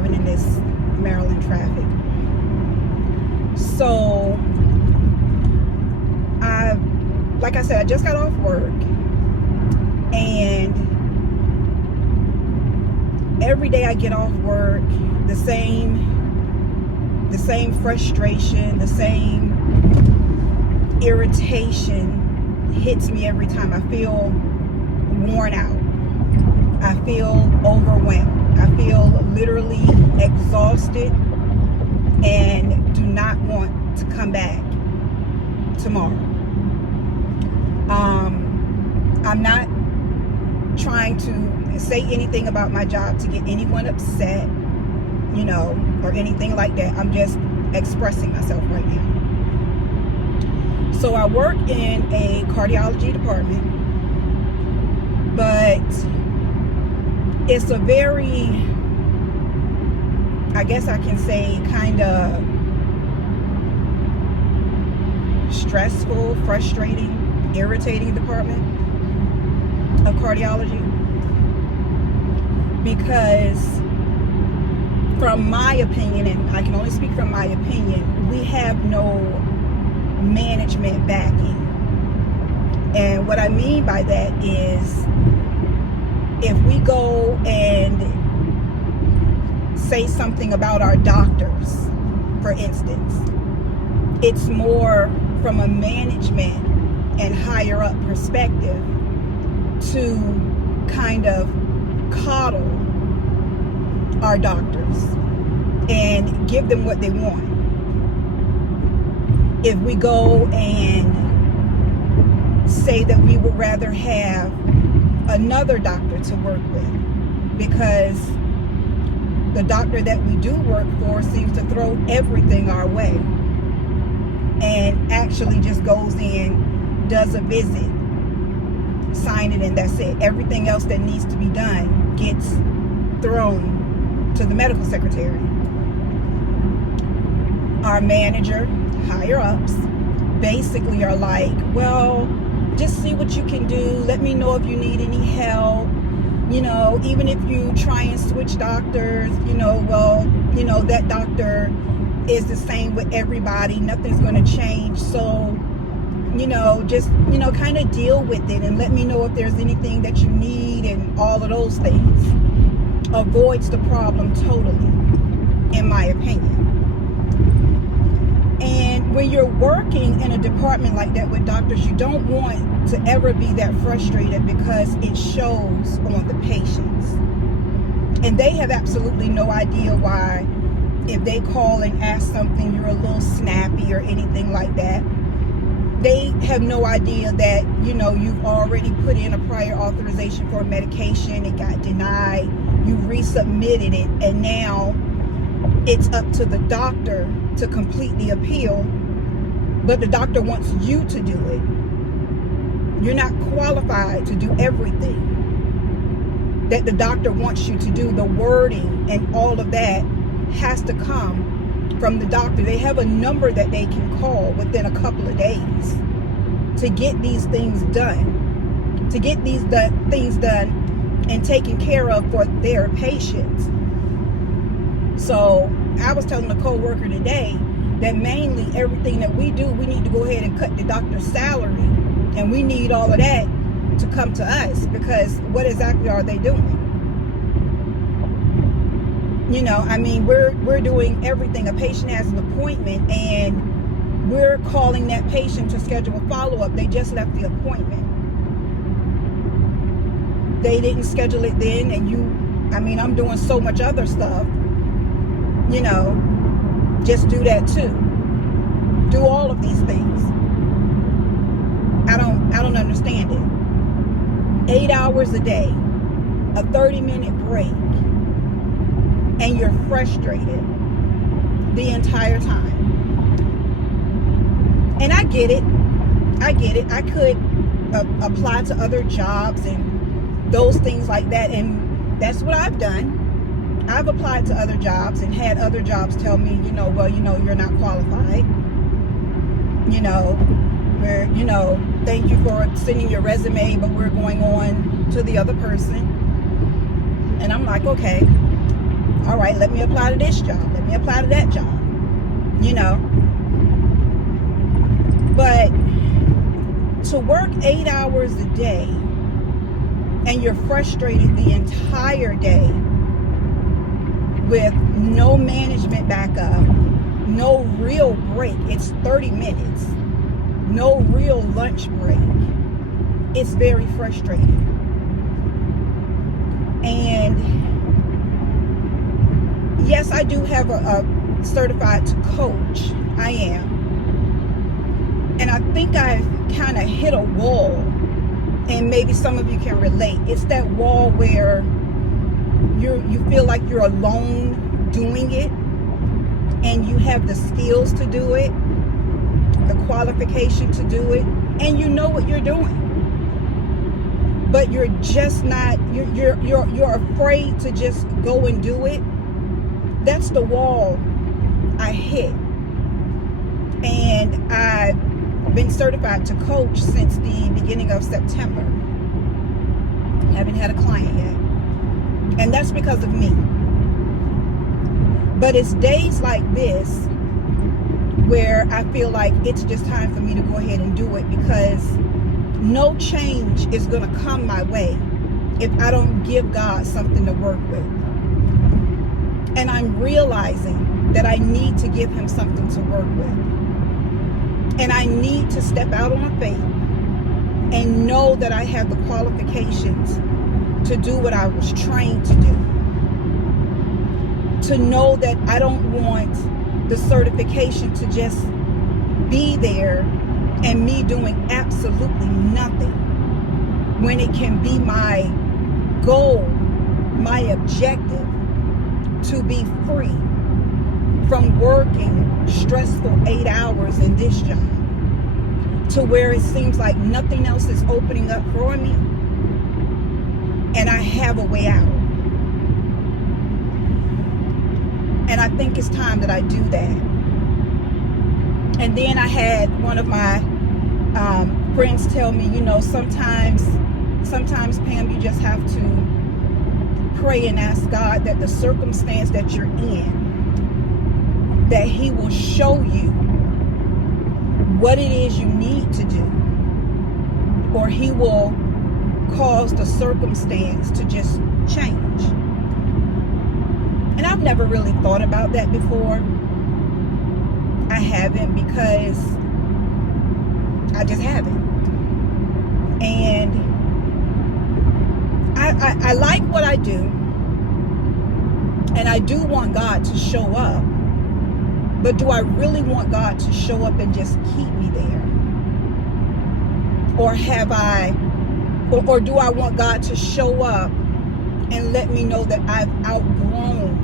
driving in this Maryland traffic. So like I said, I just got off work, and every day I get off work, the same frustration, the same irritation hits me every time. I feel worn out. I feel overwhelmed. I feel literally exhausted and do not want to come back tomorrow. I'm not trying to say anything about my job to get anyone upset, you know, or anything like that. I'm just expressing myself right now. So I work in a cardiology department, but it's a very, I guess I can say, kind of stressful, frustrating, irritating department of cardiology, because from my opinion, and I can only speak from my opinion, we have no management backing. And what I mean by that is, if we go and say something about our doctors, for instance, it's more from a management and higher up perspective to kind of coddle our doctors and give them what they want. If we go and say that we would rather have another doctor to work with, because the doctor that we do work for seems to throw everything our way and actually just goes in, does a visit, sign it, and that's it. Everything else that needs to be done gets thrown to the medical secretary. Our manager, higher ups, basically are like, well, just see what you can do. Let me know if you need any help. You know, even if you try and switch doctors, you know, well, you know, that doctor is the same with everybody. Nothing's going to change. So, you know, just, you know, kind of deal with it and let me know if there's anything that you need and all of those things. Avoids the problem totally, in my opinion. And when you're working in a department like that with doctors, you don't want to ever be that frustrated, because it shows on the patients. And they have absolutely no idea why, if they call and ask something, you're a little snappy or anything like that. They have no idea that, you know, you've already put in a prior authorization for a medication, it got denied, you resubmitted it, and now it's up to the doctor to completely appeal, but the doctor wants you to do it. You're not qualified to do everything that the doctor wants you to do. The wording and all of that has to come from the doctor. They have a number that they can call within a couple of days to get these things done, things done and taken care of for their patients. So I was telling a co-worker today that mainly everything that we do, we need to go ahead and cut the doctor's salary, and we need all of that to come to us, because what exactly are they doing? You know, I mean, we're doing everything. A patient has an appointment and we're calling that patient to schedule a follow-up. They just left the appointment. They didn't schedule it then, and I'm doing so much other stuff. You know, just do that too. Do all of these things. I don't understand it. 8 hours a day, a 30-minute break, and you're frustrated the entire time. And I get it. I could apply to other jobs and those things like that, and that's what I've done. I've applied to other jobs and had other jobs tell me, you're not qualified. Thank you for sending your resume, but we're going on to the other person. And I'm like, okay, All right, let me apply to this job. Let me apply to that job. You know. But to work 8 hours a day and you're frustrated the entire day with no management backup, no real break. It's 30 minutes. No real lunch break. It's very frustrating. And yes, I do have a certified coach. I am. And I think I've kind of hit a wall. And maybe some of you can relate. It's that wall where you feel like you're alone doing it. And you have the skills to do it. The qualification to do it. And you know what you're doing. But you're just not, you're afraid to just go and do it. That's the wall I hit. And I've been certified to coach since the beginning of September. Haven't had a client yet. And that's because of me. But it's days like this where I feel like it's just time for me to go ahead and do it, because no change is going to come my way if I don't give God something to work with. And I'm realizing that I need to give him something to work with. And I need to step out on faith and know that I have the qualifications to do what I was trained to do. To know that I don't want the certification to just be there and me doing absolutely nothing, when it can be my goal, my objective, to be free from working stressful 8 hours in this job, to where it seems like nothing else is opening up for me and I have a way out. And I think it's time that I do that. And then I had one of my friends tell me, you know, sometimes Pam, you just have to pray and ask God that the circumstance that you're in, that he will show you what it is you need to do, or he will cause the circumstance to just change. And I've never really thought about that before. I haven't, because I just haven't. And I like what I do, and I do want God to show up. But do I really want God to show up and just keep me there? Or have I, or do I want God to show up and let me know that I've outgrown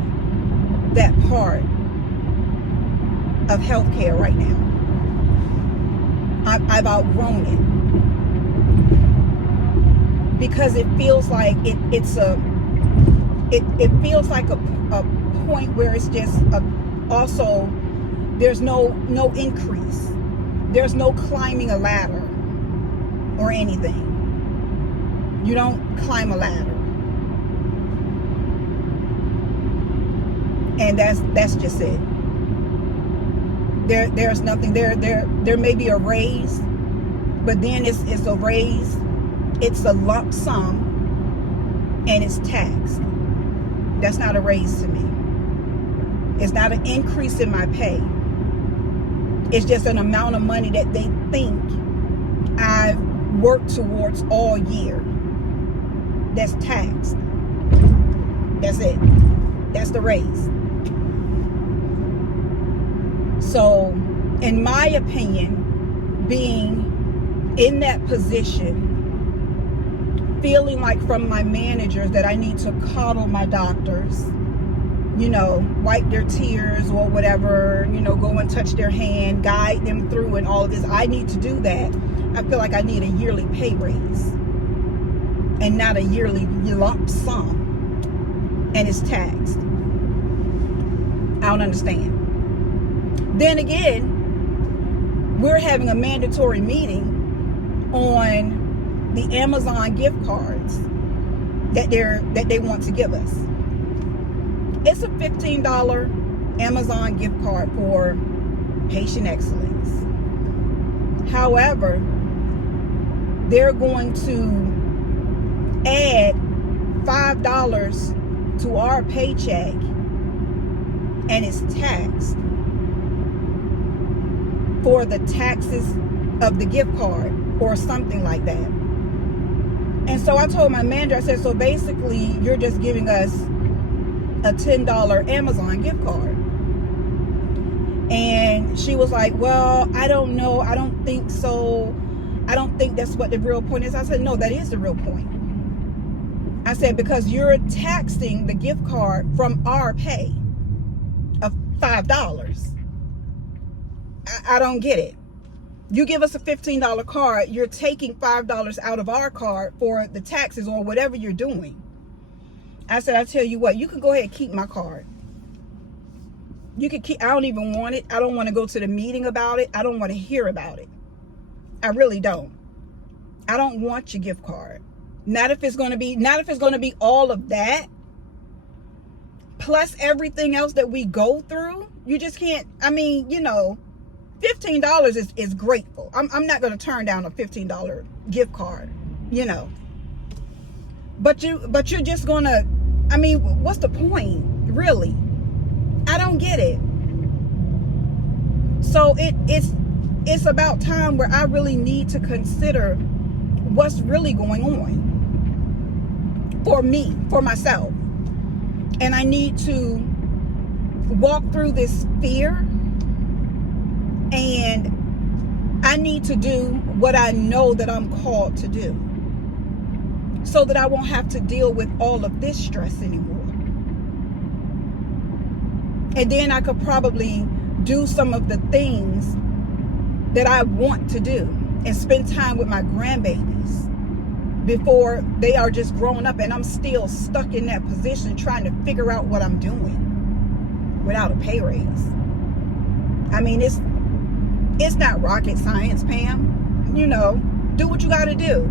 that part of healthcare right now? I've outgrown it. Because it feels like it feels like a point where it's just also there's no increase. There's no climbing a ladder or anything. You don't climb a ladder. And that's just it. There's nothing there may be a raise, but then it's a raise, it's a lump sum, and it's taxed. That's not a raise to me. It's not an increase in my pay. It's just an amount of money that they think I've worked towards all year. That's taxed. That's it. That's the raise. So, in my opinion, being in that position, feeling like from my managers that I need to coddle my doctors, you know, wipe their tears or whatever, you know, go and touch their hand, guide them through and all of this. I need to do that. I feel like I need a yearly pay raise and not a yearly lump sum. And it's taxed. I don't understand. Then again, we're having a mandatory meeting on the Amazon gift cards that they want to give us. It's a $15 Amazon gift card for patient excellence. However, they're going to add $5 to our paycheck, and it's taxed for the taxes of the gift card or something like that. And so I told my manager, I said, so basically you're just giving us a $10 Amazon gift card. And she was like, well, I don't know. I don't think so. I don't think that's what the real point is. I said, no, that is the real point. I said, because you're taxing the gift card from our pay of $5. I don't get it. You give us a $15 card, you're taking $5 out of our card for the taxes or whatever you're doing. I said, I tell you what, you can go ahead and keep my card. You can keep, I don't even want it. I don't want to go to the meeting about it. I don't want to hear about it. I really don't. I don't want your gift card. Not if it's going to be all of that plus everything else that we go through. You just can't, I mean, you know, $15 is grateful. I'm not going to turn down a $15 gift card, you know. But you're just going to, I mean, what's the point, really? I don't get it. So it's about time where I really need to consider what's really going on for me, for myself. And I need to walk through this fear, and I need to do what I know that I'm called to do, so that I won't have to deal with all of this stress anymore. And then I could probably do some of the things that I want to do and spend time with my grandbabies before they are just grown up and I'm still stuck in that position trying to figure out what I'm doing without a pay raise. I mean, it's not rocket science, Pam. You know, do what you got to do.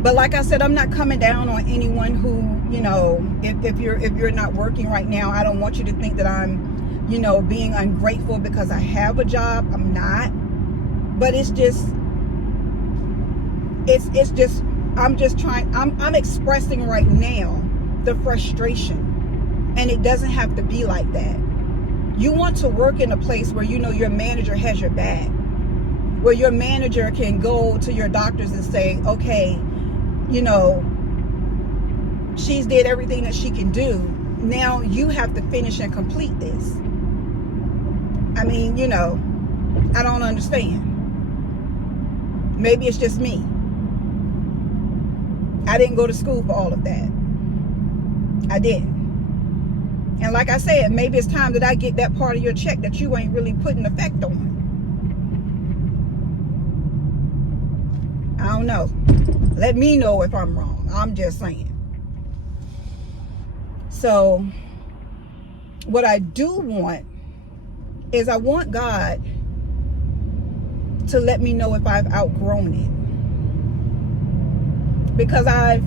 But like I said, I'm not coming down on anyone who, you know, if you're not working right now, I don't want you to think that I'm, you know, being ungrateful because I have a job. I'm not. But it's just I'm expressing right now the frustration, and it doesn't have to be like that. You want to work in a place where you know your manager has your back, where your manager can go to your doctors and say, okay, you know, she's did everything that she can do. Now you have to finish and complete this. I mean, you know, I don't understand. Maybe it's just me. I didn't go to school for all of that. I didn't. And like I said, maybe it's time that I get that part of your check that you ain't really putting effect on. I don't know. Let me know if I'm wrong. I'm just saying. So, what I do want is I want God to let me know if I've outgrown it. Because I've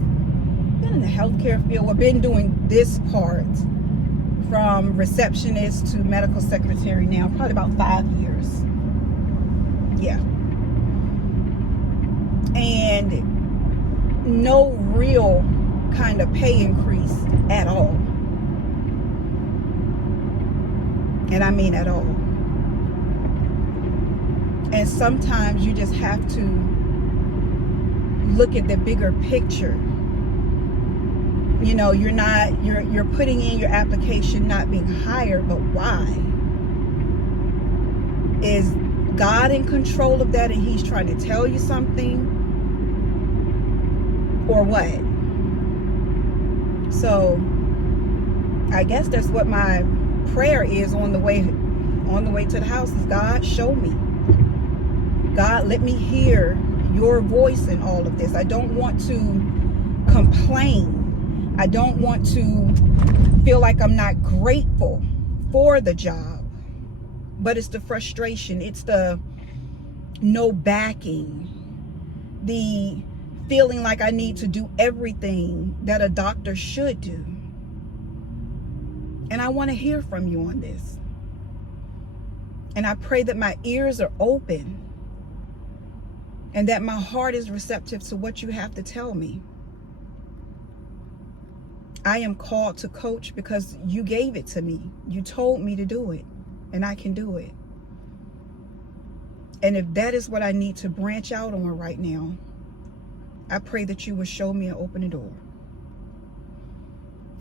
been in the healthcare field. I've been doing this part from receptionist to medical secretary now, probably about 5 years. Yeah. And no real kind of pay increase at all. And I mean at all. And sometimes you just have to look at the bigger picture. You know, you're putting in your application not being hired, but why? Is God in control of that and he's trying to tell you something? Or what? So I guess that's what my prayer is on the way to the house is, God, show me. God, let me hear your voice in all of this. I don't want to complain. I don't want to feel like I'm not grateful for the job. But it's the frustration. It's the no backing. The feeling like I need to do everything that a doctor should do. And I want to hear from you on this. And I pray that my ears are open and that my heart is receptive to what you have to tell me. I am called to coach because you gave it to me. You told me to do it, and I can do it. And if that is what I need to branch out on right now, I pray that you will show me and open the door.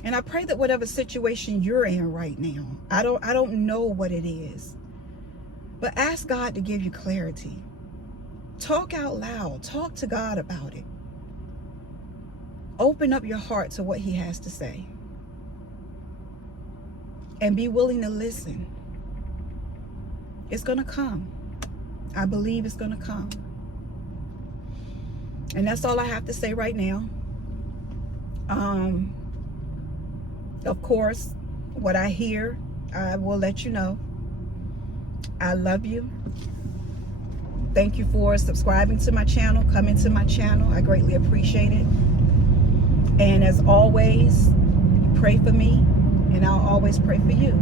And I pray that whatever situation you're in right now, I don't know what it is, but ask God to give you clarity. Talk out loud. Talk to God about it. Open up your heart to what he has to say. And be willing to listen. It's going to come. I believe it's going to come. And that's all I have to say right now. Of course, what I hear, I will let you know. I love you. Thank you for subscribing to my channel, coming to my channel. I greatly appreciate it. And as always, pray for me, and I'll always pray for you.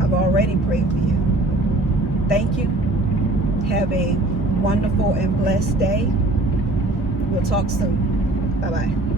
I've already prayed for you. Thank you. Have a wonderful and blessed day. We'll talk soon. Bye-bye.